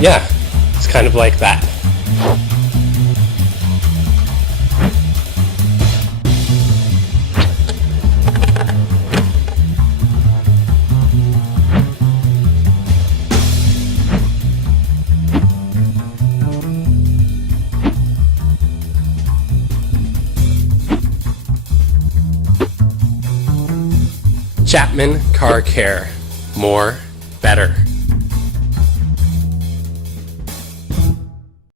Yeah, it's kind of like that. Chapman Car Care. More, better.